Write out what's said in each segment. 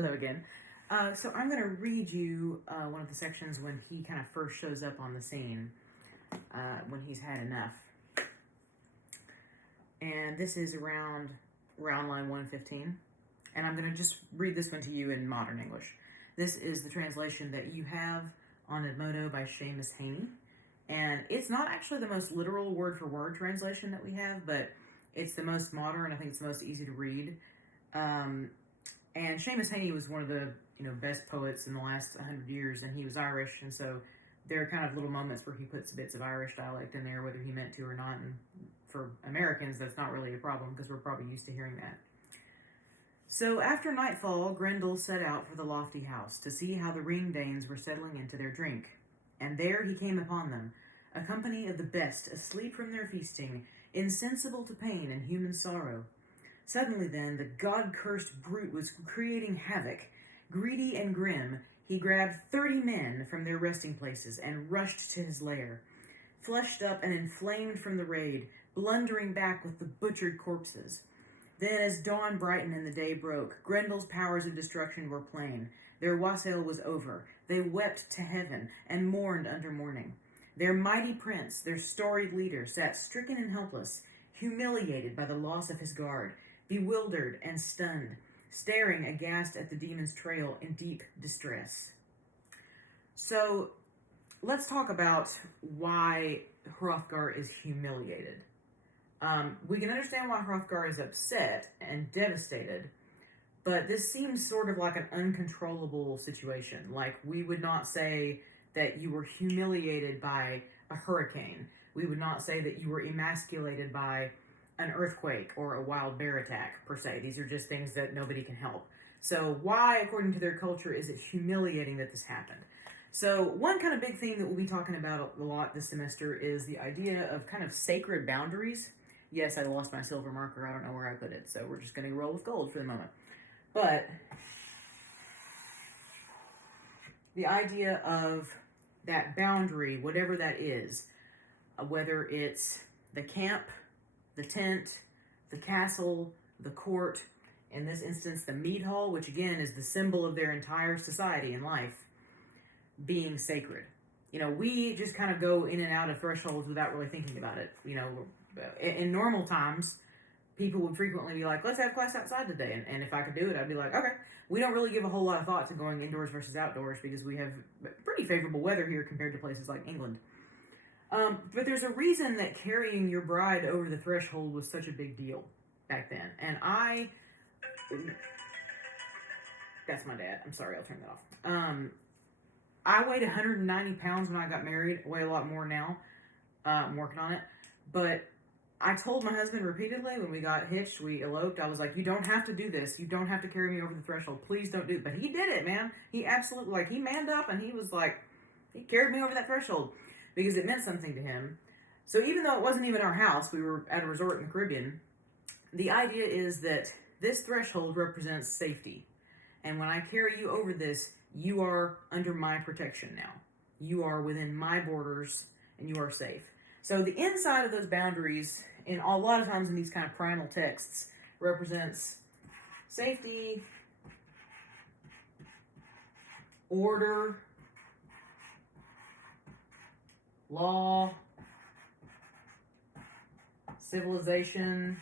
Hello again. So I'm going to read you one of the sections when he kind of first shows up on the scene, when he's had enough. And this is around line 115. And I'm going to just read this one to you in modern English. This is the translation that you have on Edmodo by Seamus Heaney. And it's not actually the most literal word-for-word translation that we have, but it's the most modern. I think it's the most easy to read. And Seamus Heaney was one of the best poets in the last 100 years, and he was Irish, and so there are kind of little moments where he puts bits of Irish dialect in there, whether he meant to or not. And for Americans, that's not really a problem because we're probably used to hearing that. So after nightfall, Grendel set out for the lofty house to see how the Ring-Danes were settling into their drink. And there he came upon them, a company of the best, asleep from their feasting, insensible to pain and human sorrow. Suddenly then, the god-cursed brute was creating havoc. Greedy and grim, he grabbed 30 men from their resting places and rushed to his lair. Flushed up and inflamed from the raid, blundering back with the butchered corpses. Then as dawn brightened and the day broke, Grendel's powers of destruction were plain. Their wassail was over. They wept to heaven and mourned under mourning. Their mighty prince, their storied leader, sat stricken and helpless, humiliated by the loss of his guard, bewildered and stunned, staring aghast at the demon's trail in deep distress. So, let's talk about why Hrothgar is humiliated. We can understand why Hrothgar is upset and devastated, but this seems sort of like an uncontrollable situation. Like, we would not say that you were humiliated by a hurricane. We would not say that you were emasculated by an earthquake or a wild bear attack, per se. These are just things that nobody can help. So why, according to their culture, is it humiliating that this happened? So one kind of big theme that we'll be talking about a lot this semester is the idea of kind of sacred boundaries. Yes, I lost my silver marker. I don't know where I put it, so we're just going to roll with gold for the moment. But the idea of that boundary, whatever that is, whether it's the camp, the tent, the castle, the court, in this instance, the mead hall, which again is the symbol of their entire society and life, being sacred. We just kind of go in and out of thresholds without really thinking about it. In normal times, people would frequently be like, let's have class outside today. And if I could do it, I'd be like, okay. We don't really give a whole lot of thought to going indoors versus outdoors because we have pretty favorable weather here compared to places like England. But there's a reason that carrying your bride over the threshold was such a big deal back then. And that's my dad. I'm sorry, I'll turn that off. I weighed 190 pounds when I got married. I weigh a lot more now. I'm working on it. But I told my husband repeatedly when we got hitched, we eloped, I was like, you don't have to do this. You don't have to carry me over the threshold. Please don't do it. But he did it, man. He absolutely, he manned up and he was like, he carried me over that threshold because it meant something to him. So even though it wasn't even our house, we were at a resort in the Caribbean, the idea is that this threshold represents safety. And when I carry you over this, you are under my protection now. You are within my borders and you are safe. So the inside of those boundaries, in a lot of times in these kind of primal texts, represents safety, order, law, civilization,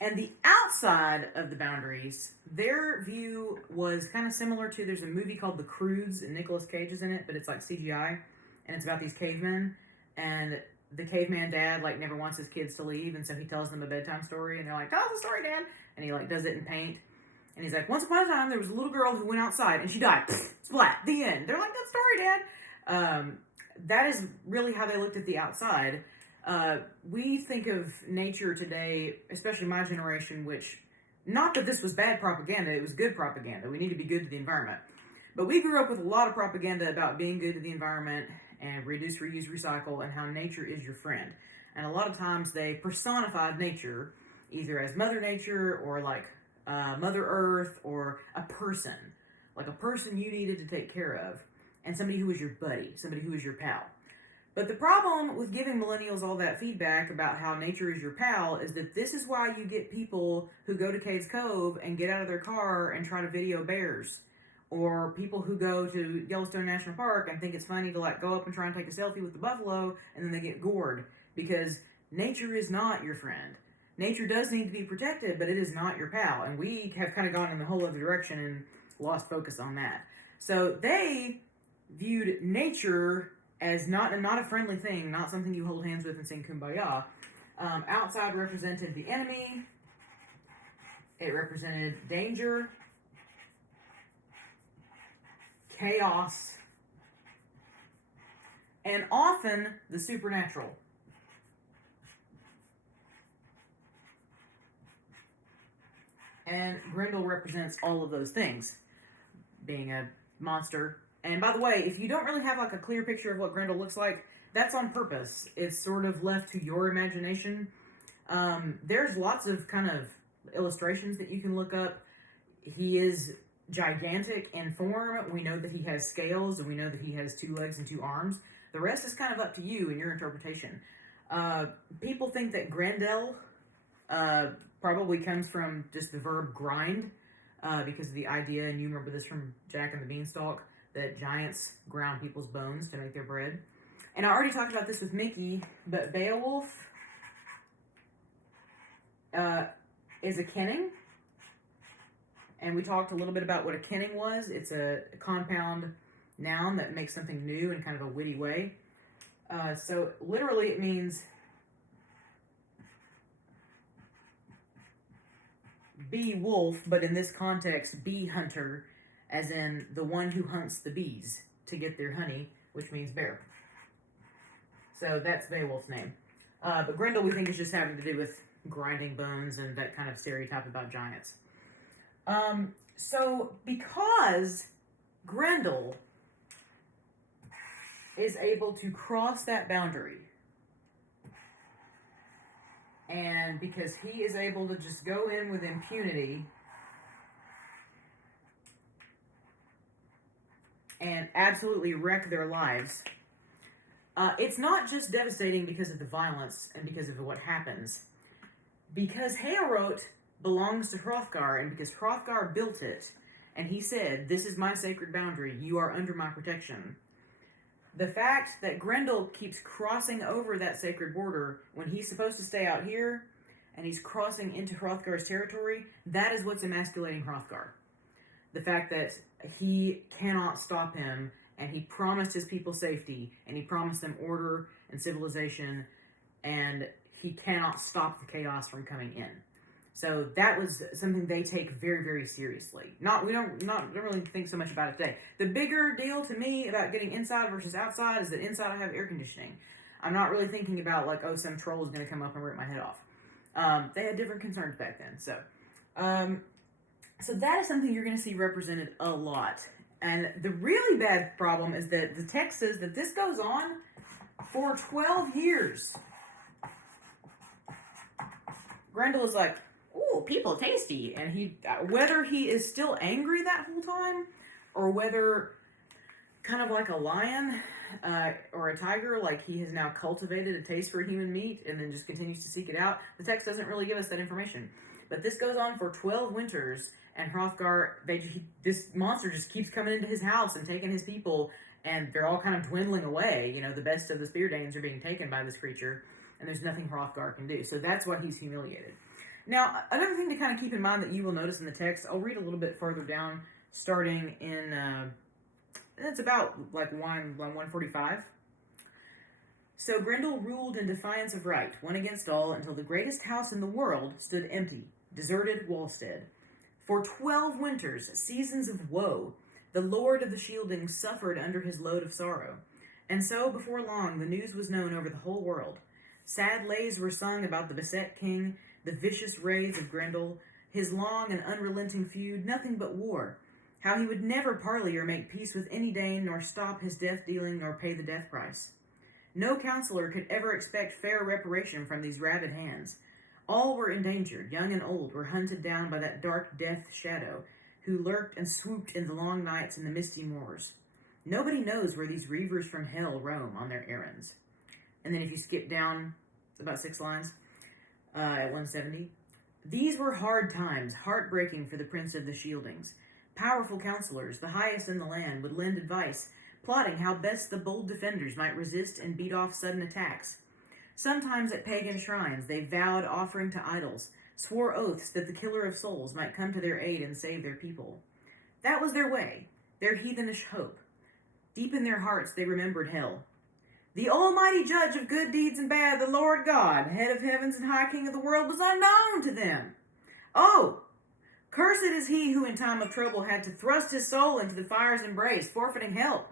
and the outside of the boundaries, their view was kind of similar to, there's a movie called The Croods, and Nicolas Cage is in it, but it's like CGI, and it's about these cavemen, and the caveman dad, never wants his kids to leave, and so he tells them a bedtime story, and they're like, tell us a story, Dad, and he, does it in paint, and he's like, once upon a time, there was a little girl who went outside, and she died, splat, the end. They're like, good story, Dad. That is really how they looked at the outside. We think of nature today, especially my generation, which, not that this was bad propaganda, it was good propaganda. We need to be good to the environment. But we grew up with a lot of propaganda about being good to the environment and reduce, reuse, recycle, and how nature is your friend. And a lot of times they personified nature either as Mother Nature or Mother Earth or a person. Like a person you needed to take care of and somebody who was your buddy, somebody who was your pal. But the problem with giving millennials all that feedback about how nature is your pal is that this is why you get people who go to Caves Cove and get out of their car and try to video bears. Or people who go to Yellowstone National Park and think it's funny to like go up and try and take a selfie with the buffalo and then they get gored. Because nature is not your friend. Nature does need to be protected, but it is not your pal. And we have kind of gone in the whole other direction and lost focus on that. So they viewed nature as not a friendly thing, not something you hold hands with and sing kumbaya. Outside represented the enemy. It represented danger, chaos, and often the supernatural. And Grendel represents all of those things, being a monster. And by the way, if you don't really have like a clear picture of what Grendel looks like, that's on purpose. It's sort of left to your imagination. There's lots of kind of illustrations that you can look up. He is gigantic in form. We know that he has scales, and we know that he has 2 legs and 2 arms. The rest is kind of up to you and your interpretation. People think that Grendel probably comes from just the verb grind, because of the idea, and you remember this from Jack and the Beanstalk, that giants ground people's bones to make their bread. And I already talked about this with Mickey, but Beowulf is a kenning. And we talked a little bit about what a kenning was. It's a compound noun that makes something new in kind of a witty way. So literally it means bee wolf, but in this context, bee hunter, as in the one who hunts the bees to get their honey, which means bear. So that's Beowulf's name. But Grendel we think is just having to do with grinding bones and that kind of stereotype about giants. So because Grendel is able to cross that boundary, and because he is able to just go in with impunity and absolutely wreck their lives, it's not just devastating because of the violence and because of what happens. Because Heorot belongs to Hrothgar, and because Hrothgar built it, and he said, "This is my sacred boundary, you are under my protection." The fact that Grendel keeps crossing over that sacred border when he's supposed to stay out here, and he's crossing into Hrothgar's territory, that is what's emasculating Hrothgar. The fact that he cannot stop him, and he promised his people safety, and he promised them order and civilization, and he cannot stop the chaos from coming in. So that was something they take very, very seriously. We don't really think so much about it today. The bigger deal to me about getting inside versus outside is that inside I have air conditioning. I'm not really thinking about like, oh, some troll is going to come up and rip my head off. They had different concerns back then. So that is something you're going to see represented a lot. And the really bad problem is that the text says that this goes on for 12 years. Grendel is like, "Ooh, people tasty," and whether he is still angry that whole time, or whether kind of like a lion or a tiger, like he has now cultivated a taste for human meat and then just continues to seek it out, the text doesn't really give us that information. But this goes on for 12 winters, and Hrothgar, this monster just keeps coming into his house and taking his people, and they're all kind of dwindling away. You know, the best of the Spear Danes are being taken by this creature, and there's nothing Hrothgar can do. So that's why he's humiliated. Now, another thing to kind of keep in mind that you will notice in the text, I'll read a little bit further down, starting in, it's about like 145. "So Grendel ruled in defiance of right, one against all, until the greatest house in the world stood empty, deserted wallstead. For 12 winters, seasons of woe, the Lord of the Shielding suffered under his load of sorrow. And so, before long, the news was known over the whole world. Sad lays were sung about the beset king, the vicious raids of Grendel, his long and unrelenting feud, nothing but war, how he would never parley or make peace with any Dane, nor stop his death-dealing, nor pay the death price. No counselor could ever expect fair reparation from these rabid hands. All were endangered, young and old, were hunted down by that dark death shadow, who lurked and swooped in the long nights and the misty moors. Nobody knows where these reavers from hell roam on their errands. And then if you skip down, it's about 6 lines at 170. These were hard times, heartbreaking for the Prince of the Shieldings. Powerful counselors, the highest in the land, would lend advice, plotting how best the bold defenders might resist and beat off sudden attacks. Sometimes at pagan shrines they vowed offering to idols, swore oaths that the killer of souls might come to their aid and save their people. That was their way, their heathenish hope. Deep in their hearts they remembered hell. The almighty judge of good deeds and bad, the Lord God, head of heavens and high king of the world, was unknown to them. Oh, cursed is he who in time of trouble had to thrust his soul into the fire's embrace, forfeiting help.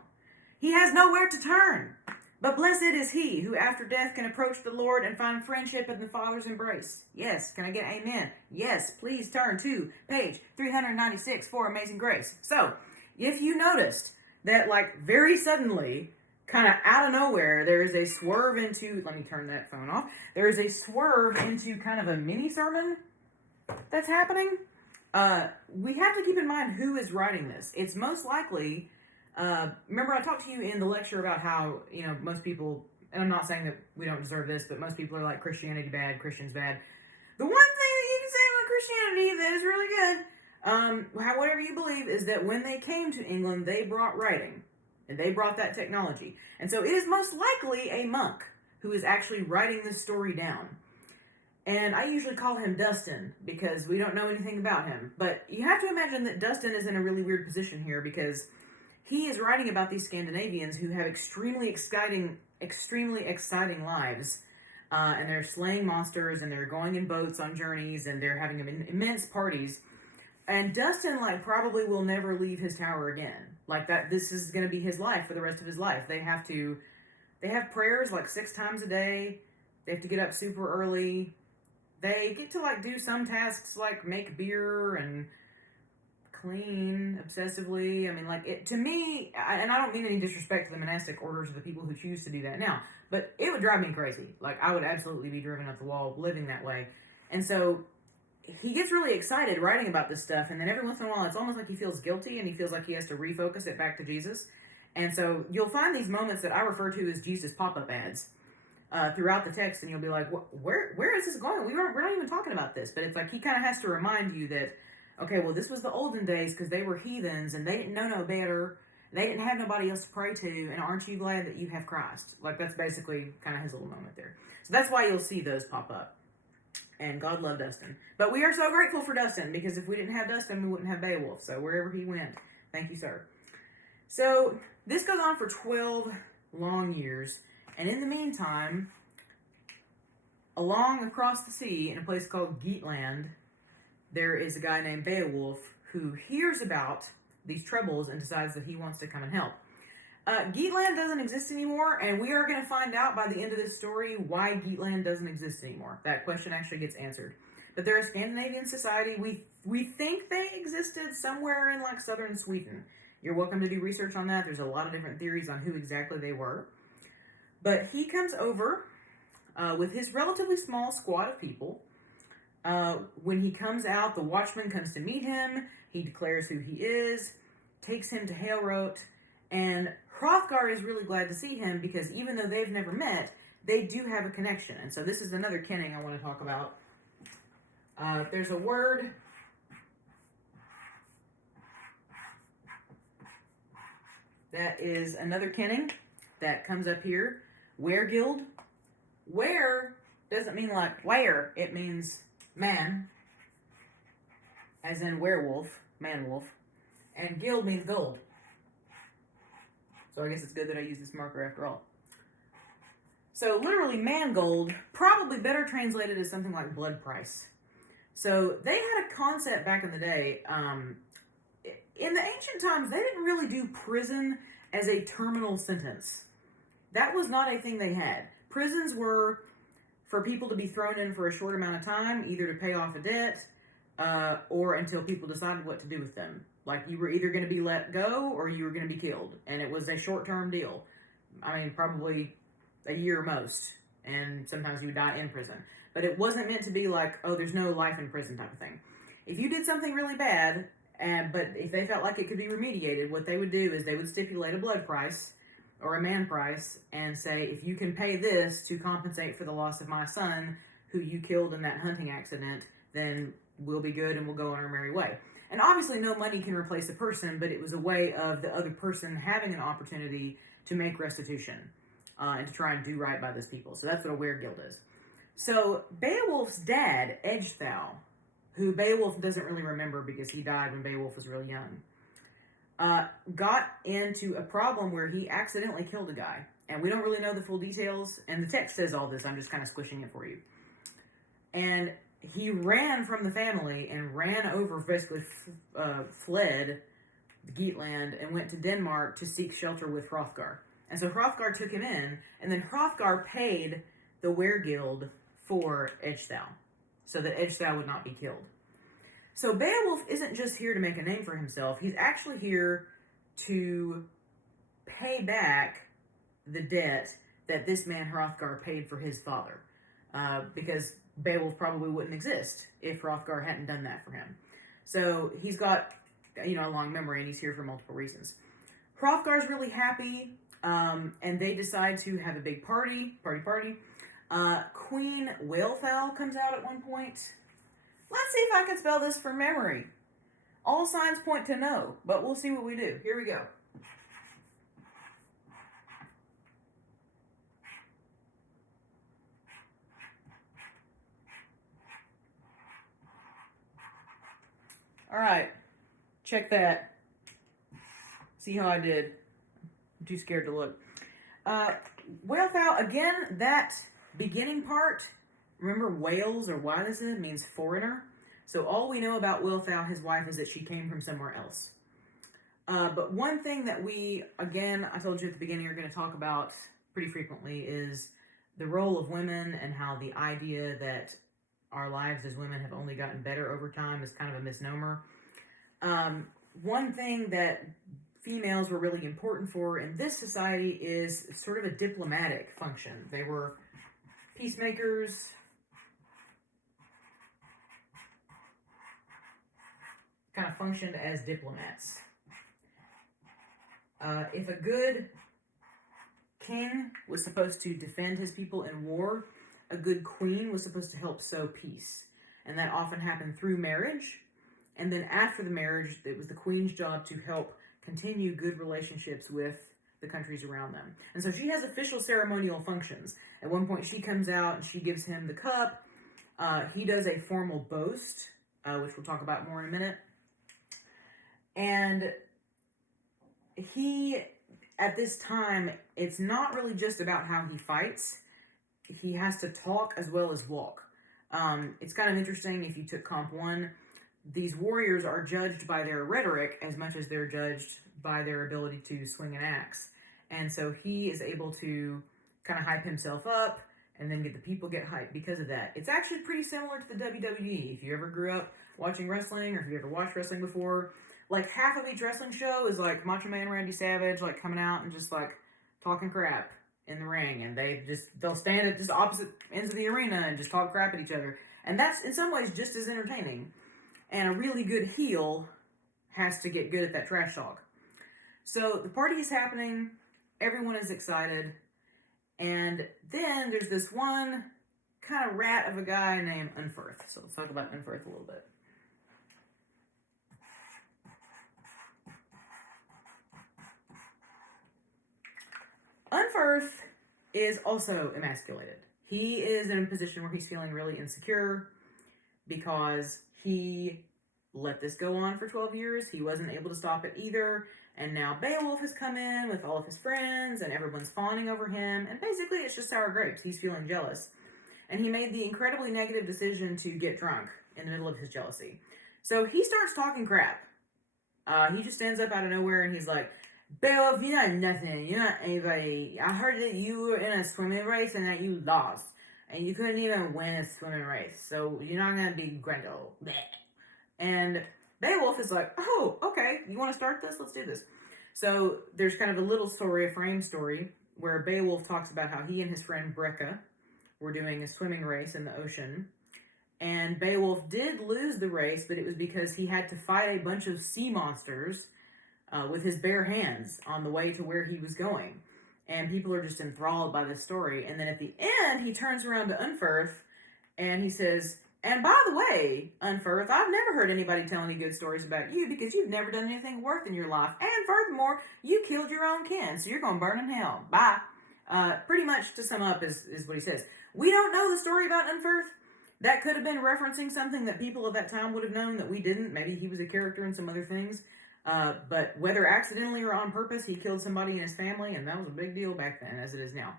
He has nowhere to turn. But blessed is he who after death can approach the Lord and find friendship in the Father's embrace. Yes, can I get amen? Yes, please turn to page 396 for Amazing Grace. So, if you noticed that, like, very suddenly, kind of out of nowhere, there is a swerve into, let me turn that phone off, there is a swerve into kind of a mini sermon that's happening. We have to keep in mind who is writing this. It's most likely, remember I talked to you in the lecture about how, most people, and I'm not saying that we don't deserve this, but most people are like, Christianity bad, Christians bad. The one thing that you can say about Christianity that is really good, whatever you believe, is that when they came to England, they brought writing. And they brought that technology. And so it is most likely a monk who is actually writing this story down. And I usually call him Dustin because we don't know anything about him. But you have to imagine that Dustin is in a really weird position here because he is writing about these Scandinavians who have extremely exciting lives. And they're slaying monsters and they're going in boats on journeys and they're having immense parties. And Dustin, probably will never leave his tower again. This is going to be his life for the rest of his life. They have prayers 6 times a day. They have to get up super early. They get to, do some tasks like make beer and clean obsessively. I mean, to me, and I don't mean any disrespect to the monastic orders or the people who choose to do that now, but it would drive me crazy. I would absolutely be driven up the wall living that way. And so he gets really excited writing about this stuff, and then every once in a while it's almost like he feels guilty and he feels like he has to refocus it back to Jesus. And so you'll find these moments that I refer to as Jesus pop-up ads throughout the text, and you'll be like, where is this going? We're not even talking about this. But it's like he kind of has to remind you that, okay, well, this was the olden days because they were heathens and they didn't know no better. They didn't have nobody else to pray to, and aren't you glad that you have Christ? That's basically kind of his little moment there. So that's why you'll see those pop up. And God love Dustin. But we are so grateful for Dustin, because if we didn't have Dustin, we wouldn't have Beowulf. So wherever he went, thank you, sir. So this goes on for 12 long years. And in the meantime, along across the sea, in a place called Geatland, there is a guy named Beowulf who hears about these troubles and decides that he wants to come and help. Geatland doesn't exist anymore, and we are going to find out by the end of this story why Geatland doesn't exist anymore. That question actually gets answered. But they're a Scandinavian society. We think they existed somewhere in southern Sweden. You're welcome to do research on that. There's a lot of different theories on who exactly they were. But he comes over with his relatively small squad of people. When he comes out, the watchman comes to meet him. He declares who he is, takes him to Halerote, and Hrothgar is really glad to see him because even though they've never met, they do have a connection. And so this is another kenning I want to talk about. There's a word that is another kenning that comes up here. Weregild. Were doesn't mean where. It means man, as in werewolf, man-wolf. And guild means gold. So I guess it's good that I use this marker after all. So literally mangold, probably better translated as something like blood price. So they had a concept back in the day. In the ancient times, they didn't really do prison as a terminal sentence. That was not a thing they had. Prisons were for people to be thrown in for a short amount of time, either to pay off a debt or until people decided what to do with them. You were either going to be let go or you were going to be killed. And it was a short-term deal. I mean, probably a year most. And sometimes you would die in prison. But it wasn't meant to be there's no life in prison type of thing. If you did something really bad, but if they felt like it could be remediated, what they would do is they would stipulate a blood price, or a man price and say, if you can pay this to compensate for the loss of my son, who you killed in that hunting accident, then we'll be good and we'll go on our merry way. And obviously no money can replace a person, but it was a way of the other person having an opportunity to make restitution and to try and do right by those people. So that's what a weregild is. So Beowulf's dad, Ecgtheow, who Beowulf doesn't really remember because he died when Beowulf was really young, got into a problem where he accidentally killed a guy. And we don't really know the full details, and the text says all this, I'm just kind of squishing it for you. And he ran from the family and ran over, basically fled Geatland and went to Denmark to seek shelter with Hrothgar. And so Hrothgar took him in, and then Hrothgar paid the weregild for Ecgtheow, so that Ecgtheow would not be killed. So Beowulf isn't just here to make a name for himself, he's actually here to pay back the debt that this man Hrothgar paid for his father. Because Beowulf probably wouldn't exist if Hrothgar hadn't done that for him. So he's got, a long memory, and he's here for multiple reasons. Hrothgar's really happy, and they decide to have a big party. Queen Wealhtheow comes out at one point. Let's see if I can spell this from memory. All signs point to no, but we'll see what we do. Here we go. All right, check that. See how I did. I'm too scared to look. Wealhtheow, again, that beginning part, remember Wales, or why this is, means foreigner. So all we know about Wealhtheow, his wife, is that she came from somewhere else. But one thing that we, again, I told you at the beginning, are going to talk about pretty frequently is the role of women, and how the idea that our lives as women have only gotten better over time is kind of a misnomer. One thing that females were really important for in this society is sort of a diplomatic function. They were peacemakers, kind of functioned as diplomats. If a good king was supposed to defend his people in war, a good queen was supposed to help sow peace. And that often happened through marriage. And then after the marriage, it was the queen's job to help continue good relationships with the countries around them. And so she has official ceremonial functions. At one point, she comes out and she gives him the cup. He does a formal boast, which we'll talk about more in a minute. And he, at this time, it's not really just about how he fights. He has to talk as well as walk. It's kind of interesting if you took Comp 1. These warriors are judged by their rhetoric as much as they're judged by their ability to swing an axe. And so he is able to kind of hype himself up and then get the people get hyped because of that. It's actually pretty similar to the WWE. If you ever grew up watching wrestling, or if you ever watched wrestling before, like half of each wrestling show is like Macho Man Randy Savage like coming out and just like talking crap in the ring, and they'll stand at just opposite ends of the arena and just talk crap at each other. And that's in some ways just as entertaining. And a really good heel has to get good at that trash talk. So the party is happening, everyone is excited, and then there's this one kind of rat of a guy named Unferth. So let's talk about Unferth a little bit. Unferth is also emasculated. He is in a position where he's feeling really insecure because he let this go on for 12 years. He wasn't able to stop it either. And now Beowulf has come in with all of his friends, and everyone's fawning over him. And basically, it's just sour grapes. He's feeling jealous. And he made the incredibly negative decision to get drunk in the middle of his jealousy. So he starts talking crap. He just stands up out of nowhere, and he's like, Beowulf, you're not nothing. You're not anybody. I heard that you were in a swimming race and that you lost. And you couldn't even win a swimming race. So you're not going to be Grendel. Bleh. And Beowulf is like, oh, okay. You want to start this? Let's do this. So there's kind of a little story, a frame story, where Beowulf talks about how he and his friend Breca were doing a swimming race in the ocean. And Beowulf did lose the race, but it was because he had to fight a bunch of sea monsters with his bare hands on the way to where he was going. and people are just enthralled by this story. And then at the end, he turns around to Unferth and he says, and by the way, Unferth, I've never heard anybody tell any good stories about you because you've never done anything worth in your life. And furthermore, you killed your own kin, so you're going to burn in hell. Bye. Pretty much to sum up is what he says. We don't know the story about Unferth. That could have been referencing something that people of that time would have known that we didn't. Maybe he was a character in some other things. But whether accidentally or on purpose, he killed somebody in his family, and that was a big deal back then, as it is now.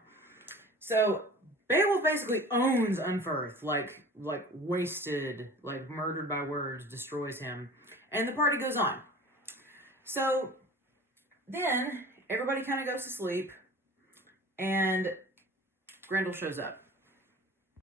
So Beowulf basically owns Unferth, like wasted, like murdered by words, destroys him, and the party goes on. So then everybody kind of goes to sleep, and Grendel shows up.